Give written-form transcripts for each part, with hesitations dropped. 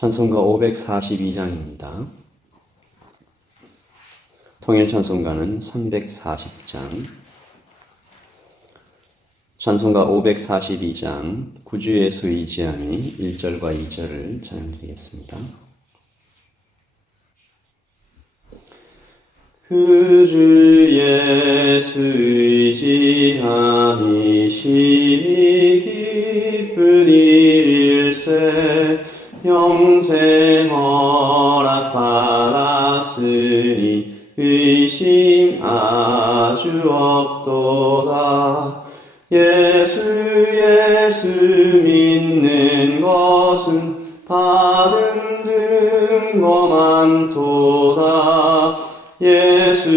찬송가 542장입니다. 통일 찬송가는 340장. 찬송가 542장 구주 예수 의지함이 1절과 2절을 찬양드리겠습니다. 구주 예수 의지함이 심히 기쁜 일일세 영생 허락 받았으니 의심 아주 없도다. 예수 믿는 것은 받은 증거 많도다. 예수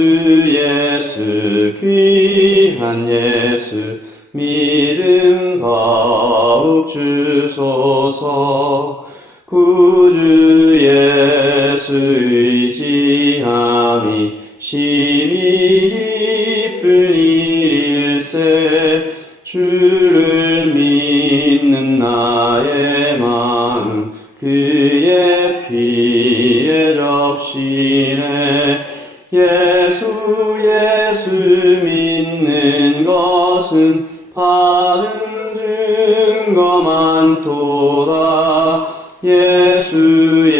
귀한 예수 믿음 더욱 주소서. 구주 예수 의지함이 심히 기쁜 일일세 주를 믿는 나의 마음 그의 피에 접시네. 예수 믿는 것은 받은 증거 많도다. 예수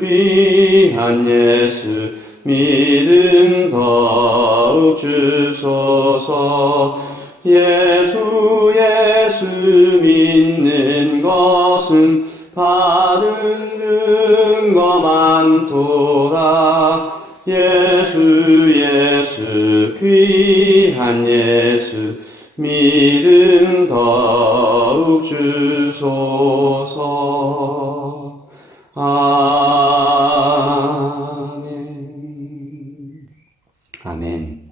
귀한 예수 믿음 더욱 주소서. 예수 믿는 것은 받은 증거 많도다. 예수 귀한 예수 믿음 더욱 주소서. 아멘. 아멘.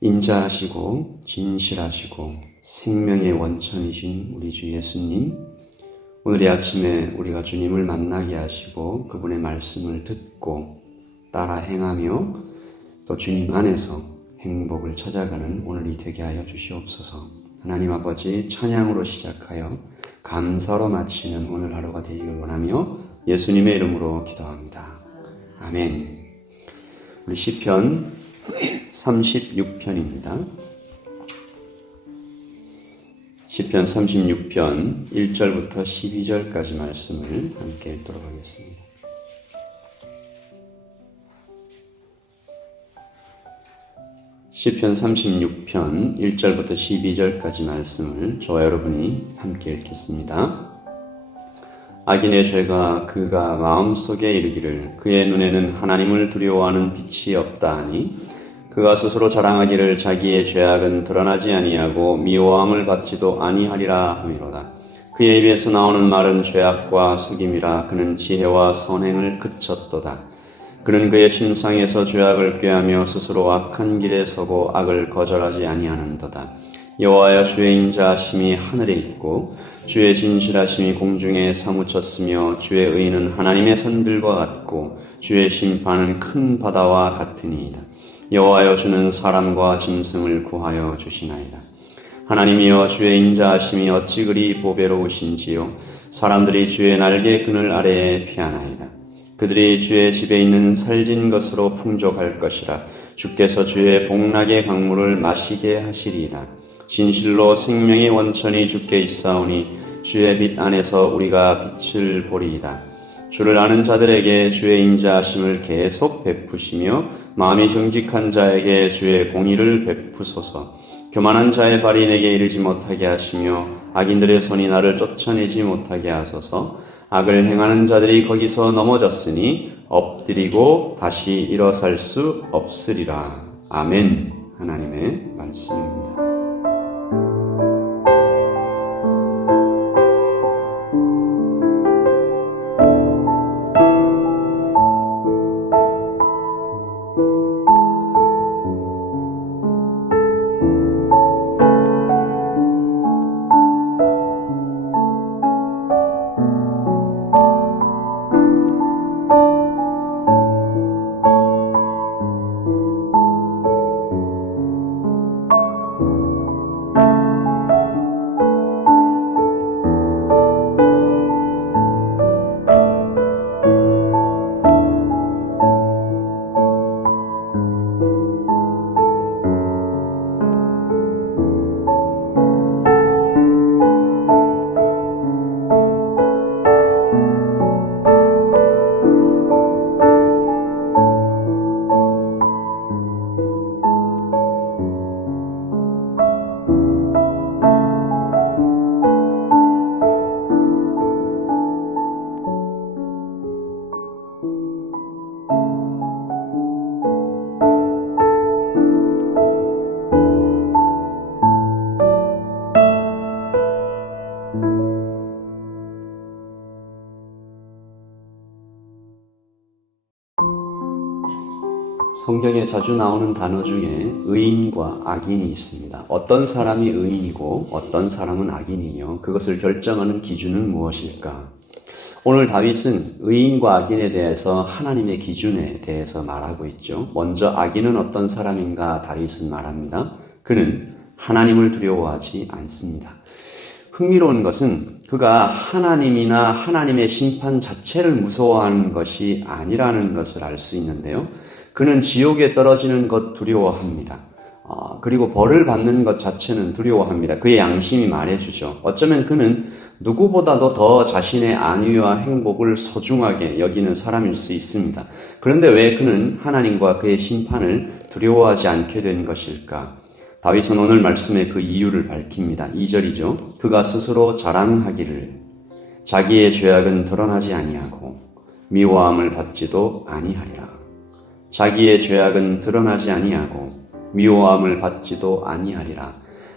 인자하시고 진실하시고 생명의 원천이신 우리 주 예수님, 오늘 이 아침에 우리가 주님을 만나게 하시고 그분의 말씀을 듣고 따라 행하며 또 주님 안에서 행복을 찾아가는 오늘이 되게 하여 주시옵소서. 하나님 아버지, 찬양으로 시작하여 감사로 마치는 오늘 하루가 되기를 원하며 예수님의 이름으로 기도합니다. 아멘. 우리 시편 36편입니다. 시편 36편 1절부터 12절까지 말씀을 함께 읽도록 하겠습니다. 시편 36편 1절부터 12절까지 말씀을 저와 여러분이 함께 읽겠습니다. 악인의 죄가 그가 마음속에 이르기를 그의 눈에는 하나님을 두려워하는 빛이 없다 하니 그가 스스로 자랑하기를 자기의 죄악은 드러나지 아니하고 미워함을 받지도 아니하리라 하미로다. 그의 입에서 나오는 말은 죄악과 속임이라. 그는 지혜와 선행을 그쳤도다. 그는 그의 심상에서 죄악을 꾀하며 스스로 악한 길에 서고 악을 거절하지 아니하는도다. 여호와여, 주의 인자하심이 하늘에 있고 주의 진실하심이 공중에 사무쳤으며 주의 의는 하나님의 산들과 같고 주의 심판은 큰 바다와 같으니이다. 여호와여, 주는 사람과 짐승을 구하여 주시나이다. 하나님이여, 주의 인자하심이 어찌 그리 보배로우신지요. 사람들이 주의 날개 그늘 아래에 피하나이다. 그들이 주의 집에 있는 살진 것으로 풍족할 것이라. 주께서 주의 복락의 강물을 마시게 하시리이다. 진실로 생명의 원천이 주께 있사오니 주의 빛 안에서 우리가 빛을 보리이다. 주를 아는 자들에게 주의 인자하심을 계속 베푸시며 마음이 정직한 자에게 주의 공의를 베푸소서. 교만한 자의 발이 내게 이르지 못하게 하시며 악인들의 손이 나를 쫓아내지 못하게 하소서. 악을 행하는 자들이 거기서 넘어졌으니 엎드리고 다시 일어설 수 없으리라. 아멘. 하나님의 말씀입니다. 성경에 자주 나오는 단어 중에 의인과 악인이 있습니다. 어떤 사람이 의인이고 어떤 사람은 악인이며 그것을 결정하는 기준은 무엇일까? 오늘 다윗은 의인과 악인에 대해서 하나님의 기준에 대해서 말하고 있죠. 먼저 악인은 어떤 사람인가 다윗은 말합니다. 그는 하나님을 두려워하지 않습니다. 흥미로운 것은 그가 하나님이나 하나님의 심판 자체를 무서워하는 것이 아니라는 것을 알 수 있는데요. 그는 지옥에 떨어지는 것 두려워합니다. 그리고 벌을 받는 것 자체는 두려워합니다. 그의 양심이 말해주죠. 어쩌면 그는 누구보다도 더 자신의 안위와 행복을 소중하게 여기는 사람일 수 있습니다. 그런데 왜 그는 하나님과 그의 심판을 두려워하지 않게 된 것일까? 다윗은 오늘 말씀에 그 이유를 밝힙니다. 2절이죠. 그가 스스로 자랑하기를 자기의 죄악은 드러나지 아니하고 미워함을 받지도 아니하리라. 자기의 죄악은 드러나지 아니하고 미워함을 받지도 아니하리라.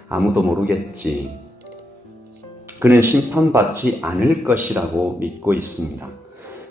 아무도 모르겠지. 그는 심판받지 않을 것이라고 믿고 있습니다.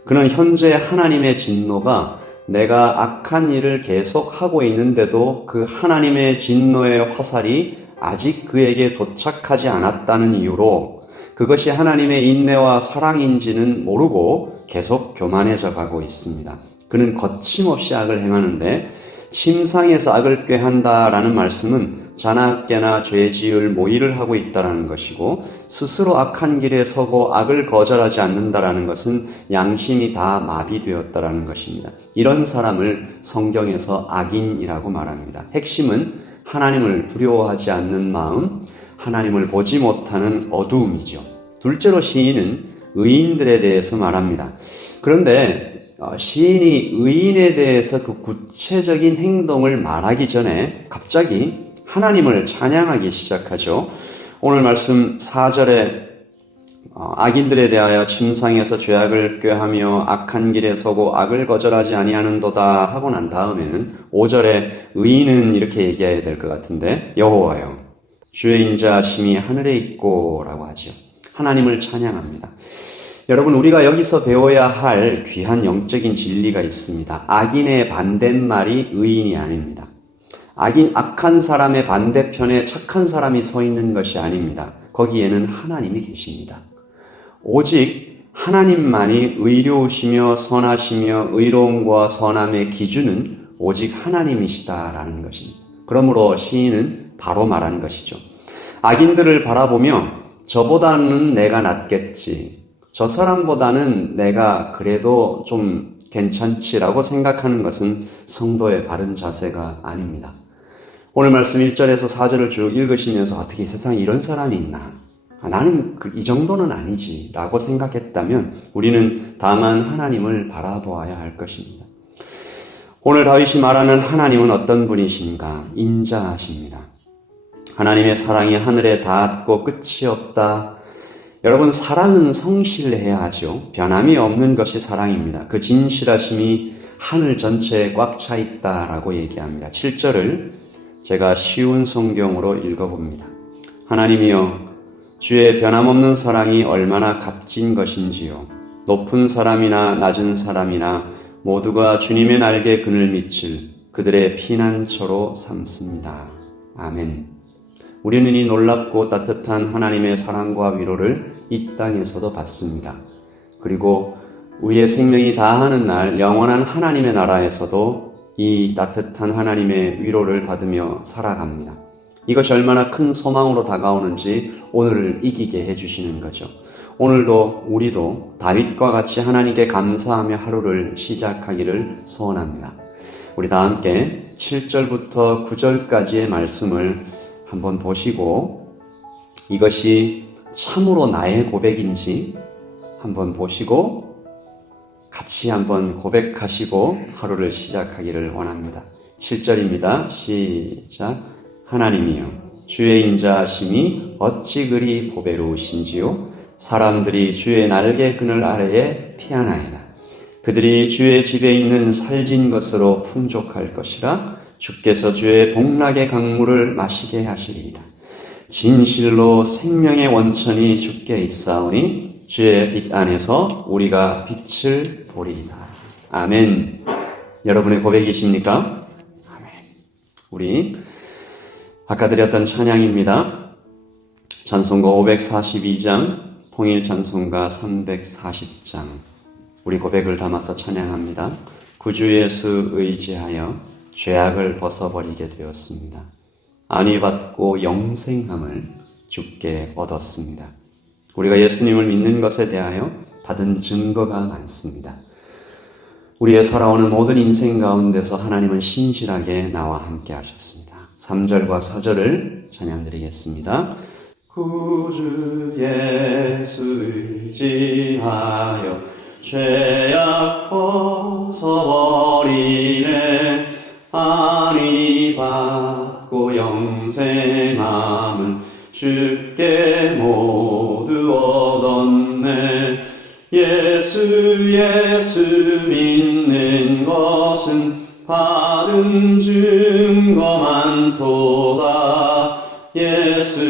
그는 현재 하나님의 진노가 내가 악한 일을 계속하고 있는데도 그 하나님의 진노의 화살이 아직 그에게 도착하지 않았다는 이유로 그것이 하나님의 인내와 사랑인지는 모르고 계속 교만해져 가고 있습니다. 그는 거침없이 악을 행하는데 침상에서 악을 꾀한다라는 말씀은 자나깨나 죄지을 모의를 하고 있다는 것이고 스스로 악한 길에 서고 악을 거절하지 않는다라는 것은 양심이 다 마비되었다라는 것입니다. 이런 사람을 성경에서 악인이라고 말합니다. 핵심은 하나님을 두려워하지 않는 마음, 하나님을 보지 못하는 어두움이죠. 둘째로 시인은 의인들에 대해서 말합니다. 그런데 시인이 의인에 대해서 그 구체적인 행동을 말하기 전에 갑자기 하나님을 찬양하기 시작하죠. 오늘 말씀 4절에 악인들에 대하여 침상에서 죄악을 꾀하며 악한 길에 서고 악을 거절하지 아니하는도다 하고 난 다음에는 5절에 의인은 이렇게 얘기해야 될 것 같은데 여호와여 주의 인자하심이 하늘에 있고 라고 하죠. 하나님을 찬양합니다. 여러분 우리가 여기서 배워야 할 귀한 영적인 진리가 있습니다. 악인의 반대말이 의인이 아닙니다. 악한 사람의 반대편에 착한 사람이 서 있는 것이 아닙니다. 거기에는 하나님이 계십니다. 오직 하나님만이 의로우시며 선하시며 의로움과 선함의 기준은 오직 하나님이시다라는 것입니다. 그러므로 시인은 바로 말한 것이죠. 악인들을 바라보며 저보다는 내가 낫겠지. 저 사람보다는 내가 그래도 좀 괜찮지라고 생각하는 것은 성도의 바른 자세가 아닙니다. 오늘 말씀 1절에서 4절을 쭉 읽으시면서 어떻게 세상에 이런 사람이 있나? 나는 이 정도는 아니지 라고 생각했다면 우리는 다만 하나님을 바라보아야 할 것입니다. 오늘 다윗이 말하는 하나님은 어떤 분이신가? 인자하십니다. 하나님의 사랑이 하늘에 닿았고 끝이 없다. 여러분 사랑은 성실해야 하죠. 변함이 없는 것이 사랑입니다. 그 진실하심이 하늘 전체에 꽉 차 있다라고 얘기합니다. 7절을 제가 쉬운 성경으로 읽어봅니다. 하나님이여 주의 변함없는 사랑이 얼마나 값진 것인지요. 높은 사람이나 낮은 사람이나 모두가 주님의 날개 그늘 밑을 그들의 피난처로 삼습니다. 아멘. 우리는 이 놀랍고 따뜻한 하나님의 사랑과 위로를 이 땅에서도 받습니다. 그리고 우리의 생명이 다하는 날 영원한 하나님의 나라에서도 이 따뜻한 하나님의 위로를 받으며 살아갑니다. 이것이 얼마나 큰 소망으로 다가오는지 오늘을 이기게 해주시는 거죠. 오늘도 우리도 다윗과 같이 하나님께 감사하며 하루를 시작하기를 소원합니다. 우리 다 함께 7절부터 9절까지의 말씀을 한번 보시고 이것이 참으로 나의 고백인지 한번 보시고 같이 한번 고백하시고 하루를 시작하기를 원합니다. 7절입니다. 시작. 하나님이여 주의 인자하심이 어찌 그리 보배로우신지요. 사람들이 주의 날개 그늘 아래에 피하나이다. 그들이 주의 집에 있는 살진 것으로 풍족할 것이라. 주께서 주의 복락의 강물을 마시게 하시리이다. 진실로 생명의 원천이 주께 있사오니 주의 빛 안에서 우리가 빛을 보리이다. 아멘. 여러분의 고백이십니까? 아멘. 우리 아까 드렸던 찬양입니다. 찬송가 542장, 통일 찬송가 340장. 우리 고백을 담아서 찬양합니다. 구주 예수 의지하여 죄악을 벗어버리게 되었습니다. 안위 받고 영생함을 주께 얻었습니다. 우리가 예수님을 믿는 것에 대하여 받은 증거가 많습니다. 우리의 살아오는 모든 인생 가운데서 하나님은 신실하게 나와 함께 하셨습니다. 3절과 4절을 찬양드리겠습니다. 구주 예수 의지하여 죄악 벗어버리네 안위 받고 영생함을 주께 모두 얻었네. 예수 믿는 것은 받은 증거 많도다. 예수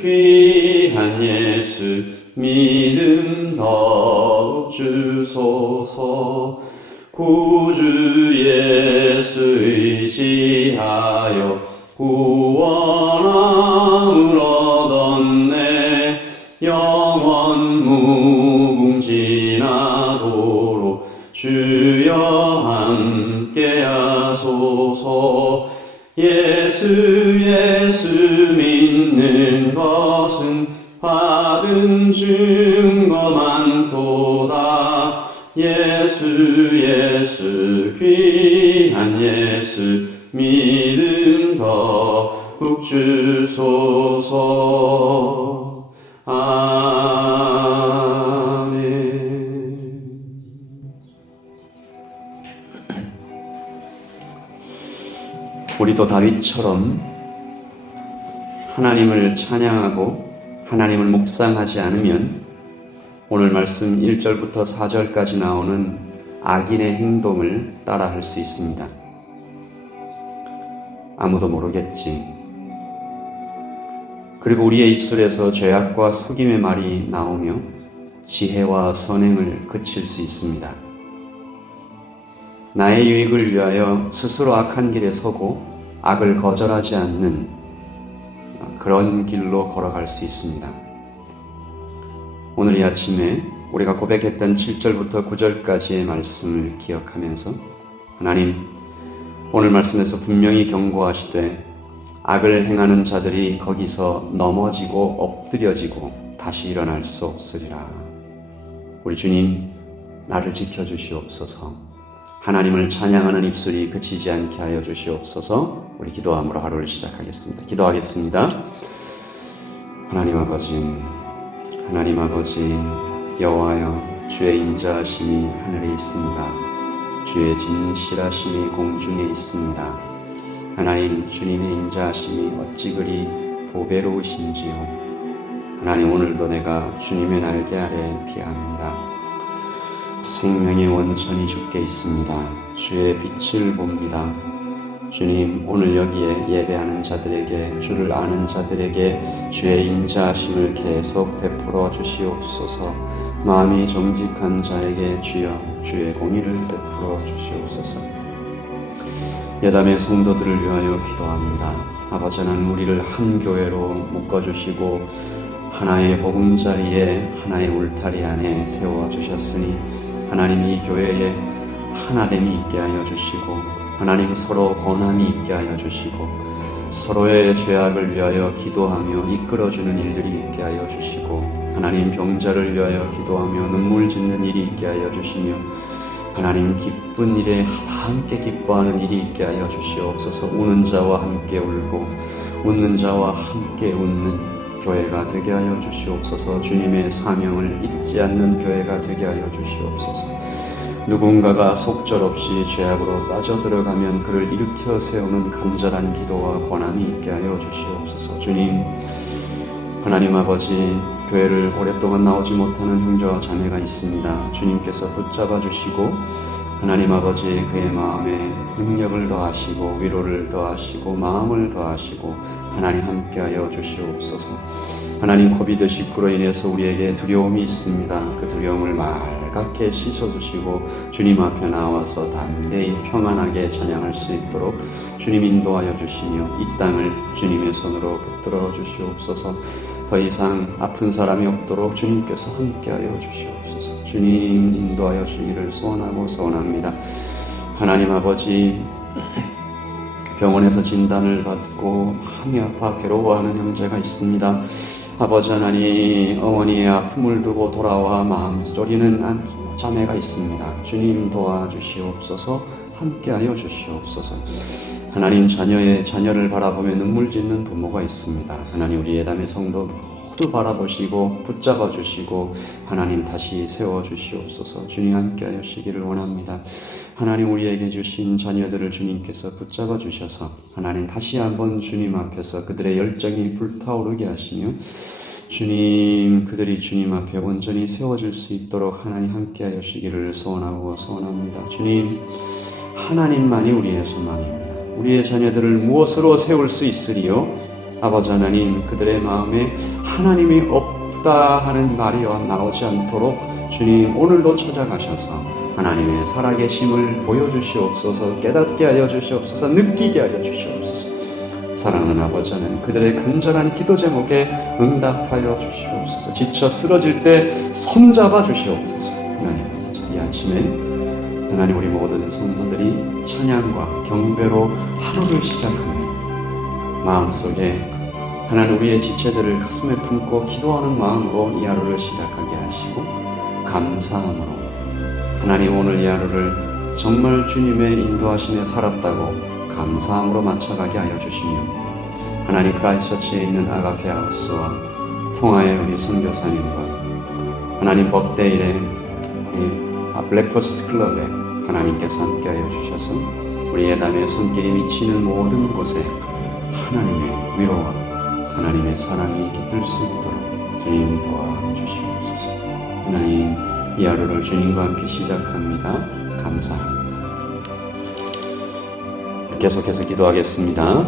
귀한 예수 믿음 더욱 주소서. 구주 예수 의지하여 구원함을 얻었네. 영원 무궁진하도록 주여 함께하소서. 예수 믿는 것은 받은 증거 많도다. 예수 귀한 예수 믿음 더욱 주소서. 아멘. 우리도 다윗처럼 하나님을 찬양하고 하나님을 묵상하지 않으면 오늘 말씀 1절부터 4절까지 나오는 악인의 행동을 따라할 수 있습니다. 아무도 모르겠지. 그리고 우리의 입술에서 죄악과 속임의 말이 나오며 지혜와 선행을 그칠 수 있습니다. 나의 유익을 위하여 스스로 악한 길에 서고 악을 거절하지 않는 그런 길로 걸어갈 수 있습니다. 오늘 이 아침에 우리가 고백했던 7절부터 9절까지의 말씀을 기억하면서 하나님, 오늘 말씀에서 분명히 경고하시되 악을 행하는 자들이 거기서 넘어지고 엎드려지고 다시 일어날 수 없으리라. 우리 주님, 나를 지켜주시옵소서. 하나님을 찬양하는 입술이 그치지 않게 하여 주시옵소서. 우리 기도함으로 하루를 시작하겠습니다. 기도하겠습니다. 하나님 아버지, 여호와여, 주의 인자하심이 하늘에 있습니다. 주의 진실하심이 공중에 있습니다. 하나님, 주님의 인자하심이 어찌 그리 보배로우신지요. 하나님, 오늘도 내가 주님의 날개 아래 피합니다. 생명의 원천이 주께 있습니다. 주의 빛을 봅니다. 주님, 오늘 여기에 예배하는 자들에게, 주를 아는 자들에게 주의 인자하심을 계속 베풀어 주시옵소서. 마음이 정직한 자에게 주여 주의 공의를 베풀어 주시옵소서. 여담의 성도들을 위하여 기도합니다. 아버지 하나님, 우리를 한 교회로 묶어주시고 하나의 보금자리에, 하나의 울타리 안에 세워주셨으니 하나님, 이 교회에 하나됨이 있게 하여 주시고 하나님, 서로 권함이 있게 하여 주시고 서로의 죄악을 위하여 기도하며 이끌어주는 일들이 있게 하여 주시고 하나님, 병자를 위하여 기도하며 눈물 짓는 일이 있게 하여 주시며 하나님, 기쁜 일에 다 함께 기뻐하는 일이 있게 하여 주시옵소서. 우는 자와 함께 울고 웃는 자와 함께 웃는 교회가 되게 하여 주시옵소서. 주님의 사명을 잊지 않는 교회가 되게 하여 주시옵소서. 누군가가 속절없이 죄악으로 빠져들어가면 그를 일으켜 세우는 간절한 기도와 권함이 있게 하여 주시옵소서. 주님, 하나님 아버지, 교회를 오랫동안 나오지 못하는 형제와 자매가 있습니다. 주님께서 붙잡아 주시고 하나님 아버지, 그의 마음에 능력을 더하시고 위로를 더하시고 마음을 더하시고 하나님 함께하여 주시옵소서. 하나님, 코비드19로 인해서 우리에게 두려움이 있습니다. 그 두려움을 빨갛게 씻어주시고 주님 앞에 나와서 담대히 평안하게 찬양할 수 있도록 주님 인도하여 주시며 이 땅을 주님의 손으로 붙들어 주시옵소서. 더 이상 아픈 사람이 없도록 주님께서 함께하여 주시옵소서. 주님 인도하여 주기를 소원합니다. 하나님 아버지, 병원에서 진단을 받고 마음이 아파 괴로워하는 형제가 있습니다. 아버지 하나님, 어머니의 아픔을 두고 돌아와 마음 졸이는 자매가 있습니다. 주님 도와주시옵소서. 함께하여 주시옵소서. 하나님, 자녀를 바라보며 눈물 짓는 부모가 있습니다. 하나님, 우리 예담의 성도 모두 바라보시고 붙잡아 주시고 하나님 다시 세워 주시옵소서. 주님 함께하여 주시기를 원합니다. 하나님, 우리에게 주신 자녀들을 주님께서 붙잡아 주셔서 하나님 다시 한번 주님 앞에서 그들의 열정이 불타오르게 하시며 주님, 그들이 주님 앞에 온전히 세워질 수 있도록 하나님 함께하여 주시기를 소원합니다. 주님, 하나님만이 우리의 소망입니다. 우리의 자녀들을 무엇으로 세울 수 있으리요? 아버지 하나님, 그들의 마음에 하나님이 없다 하는 말이 나오지 않도록 주님 오늘도 찾아가셔서 하나님의 살아계심을 보여주시옵소서. 깨닫게 하여 주시옵소서. 느끼게 하여 주시옵소서. 사랑하는 아버지 하나님, 그들의 간절한 기도 제목에 응답하여 주시옵소서. 지쳐 쓰러질 때 손잡아 주시옵소서. 하나님, 이 아침에 하나님, 우리 모든 성도들이 찬양과 경배로 하루를 시작합니다. 마음속에 하나님, 우리의 지체들을 가슴에 품고 기도하는 마음으로 이 하루를 시작하게 하시고 감사함으로 하나님, 오늘 이 하루를 정말 주님의 인도하심에 살았다고 감사함으로 맞춰가게 하여 주시며 하나님, 크라이스처치에 있는 아가페 하우스와 통화의 우리 선교사님과 하나님, 법대일의 블랙퍼스트 클럽에 하나님께서 함께하여 주셔서 우리 예담의 손길이 미치는 모든 곳에 하나님의 위로와 하나님의 사랑이 깃들 수 있도록 주님 도와주시옵소서. 하나님, 이 하루를 주님과 함께 시작합니다. 감사합니다. 계속해서 기도하겠습니다.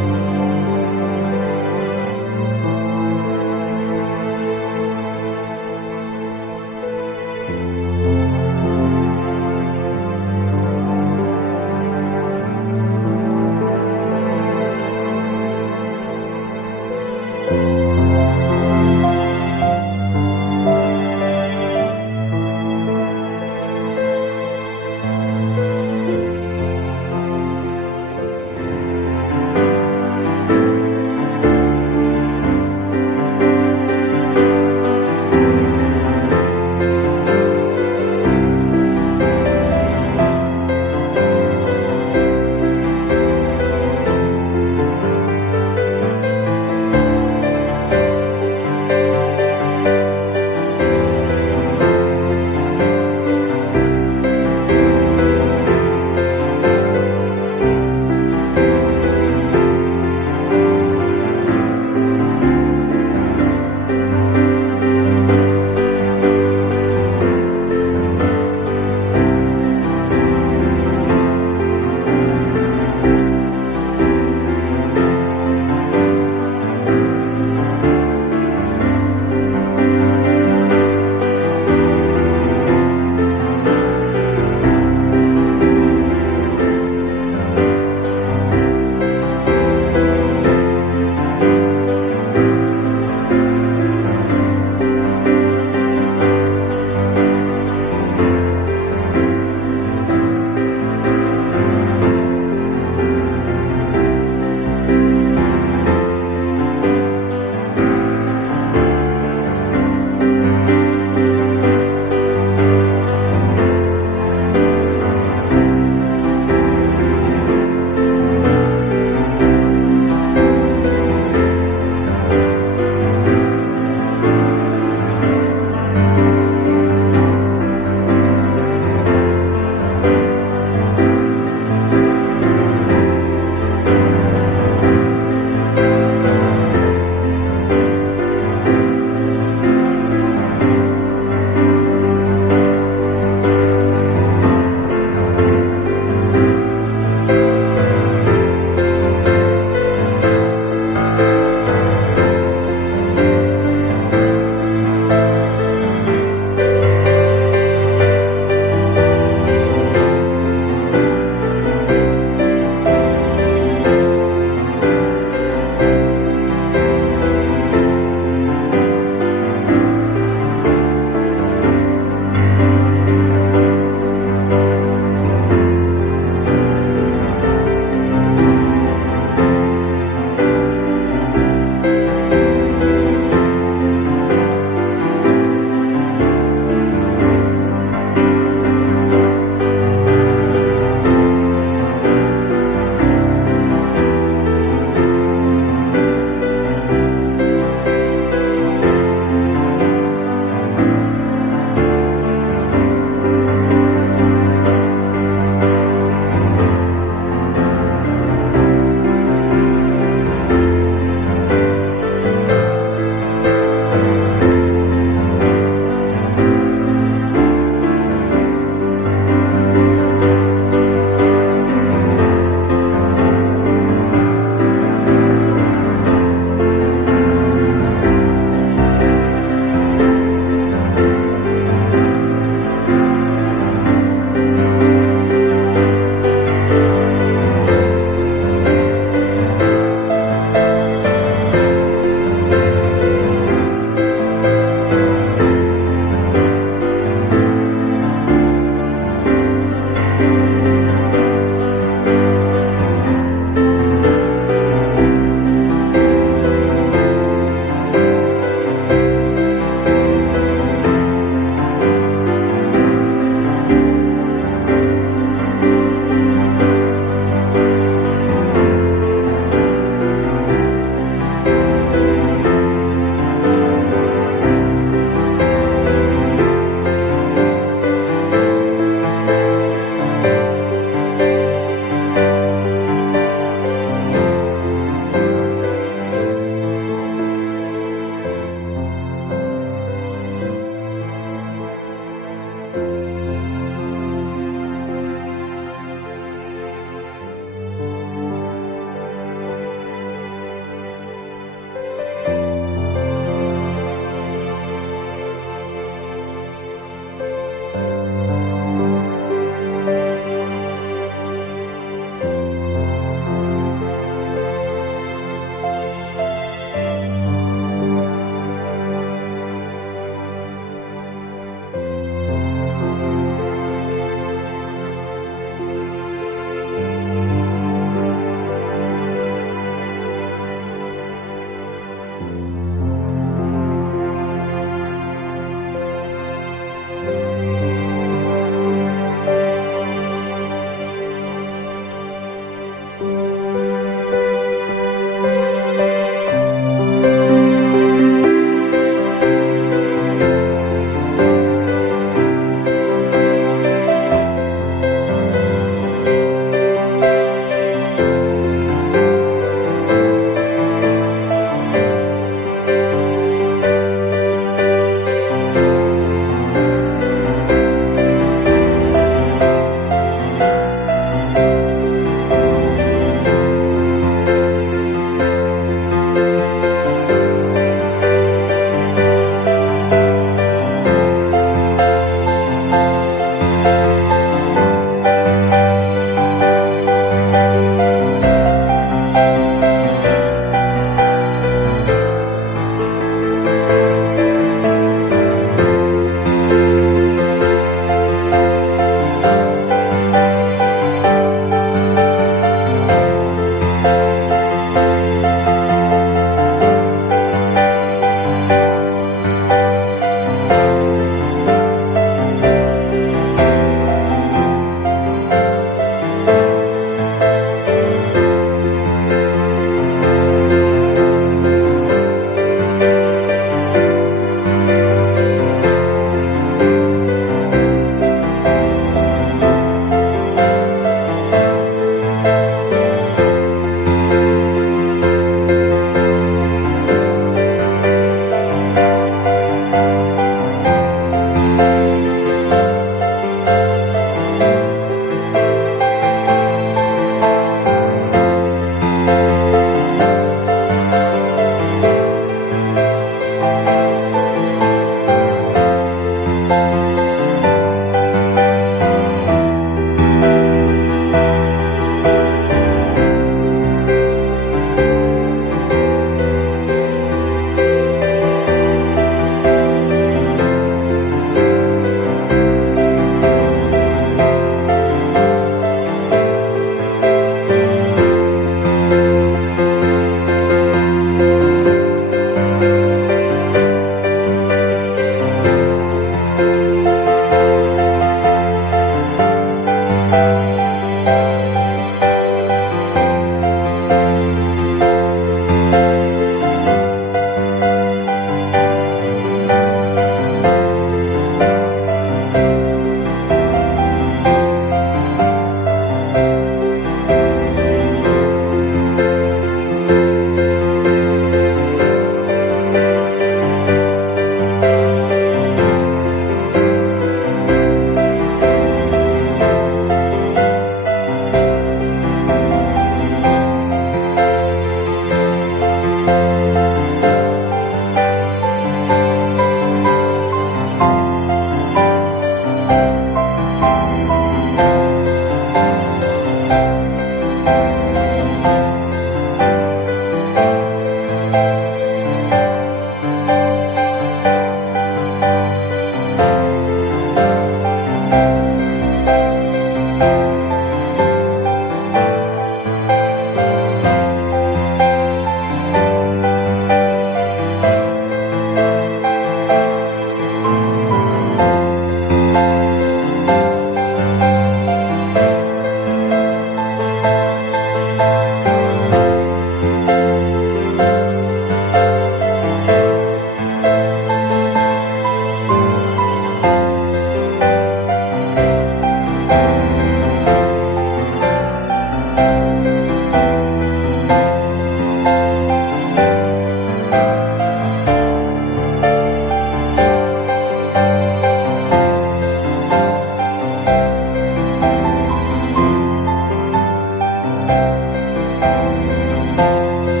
아멘.